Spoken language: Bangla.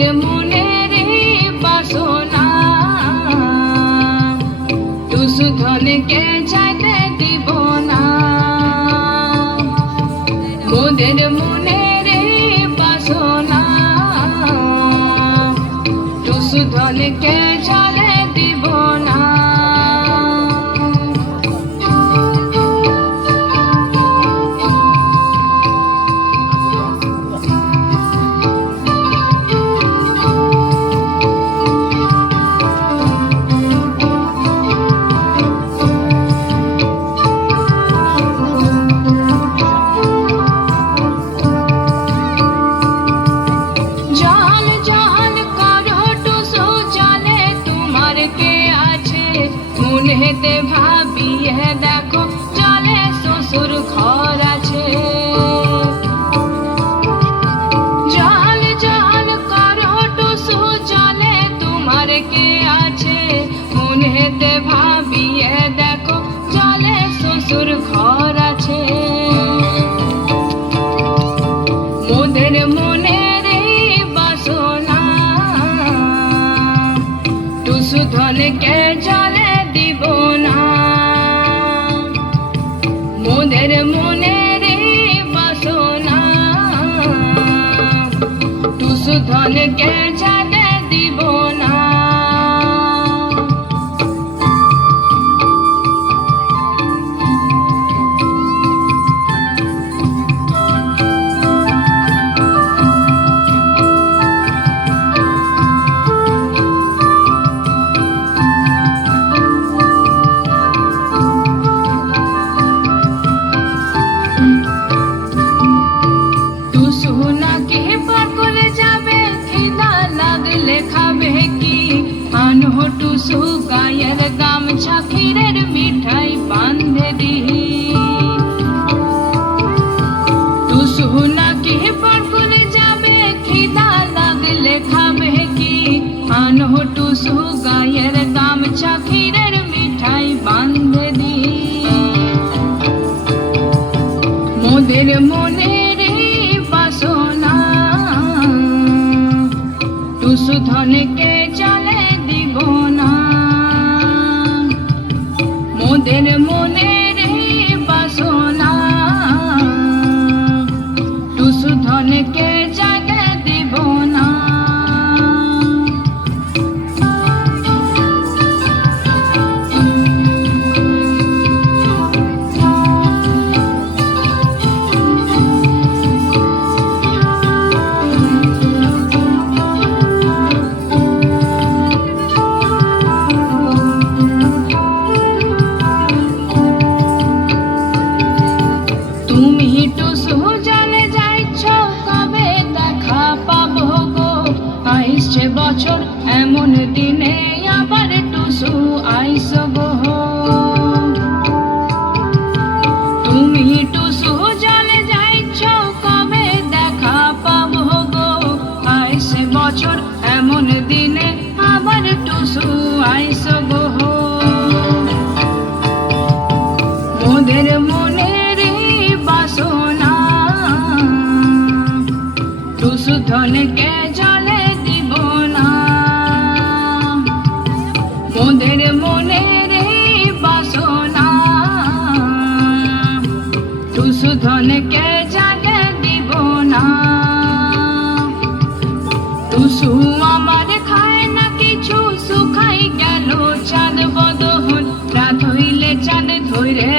মোদের মনের বাসনা টুসু ধনকে চাইতে দিব না। মোদের মনের বাসনা টুসু ধনকে চলে দিব না। মনেতে ভাবিয়ে দেখো চলে শ্বশুর ঘর আছে। জল জল করো টুসু চলে তোমার কে আছে। মনেতে ভাবিয়ে দেখো চলে শ্বশুর ঘর আছে। মোদের মনের বাসনা টুসু ধনকে চলে দিব না। মোদের মনের বাসনা টুসু ধনকে চলে দিব না। টুসু গায়ের গামছা ক্ষীরের মিঠাই বাঁধে দিহি। টুসু নাকি পাগল যাবে খিদা লাগলে খাবে কি। আনো টুসু গায়ের গামছা ক্ষীরের মিঠাই বাঁধে দিহি। মোদের মনের বাসনা টুসু ধনকে চলে দিব না। মোদের মনের বাসনা টুসু ধনকে চলে দিব না। বছর এমন দিনে আবার টুসু আইস গো। তুমি টুসু জলে যাইছ কবে দেখা পাবো গো। আইসে বছর এমন দিনে আবার টুসু আইস গো। মোদের মনের বাসনা টুসু ধনকে চলে দিব না। মোদের মনের বাসনা টুসু ধনকে চলে দিব না। টুসু আমার খায় না কিছু শুকাই গেল চাঁদ বদন রাত হইলে চাঁদ ধরে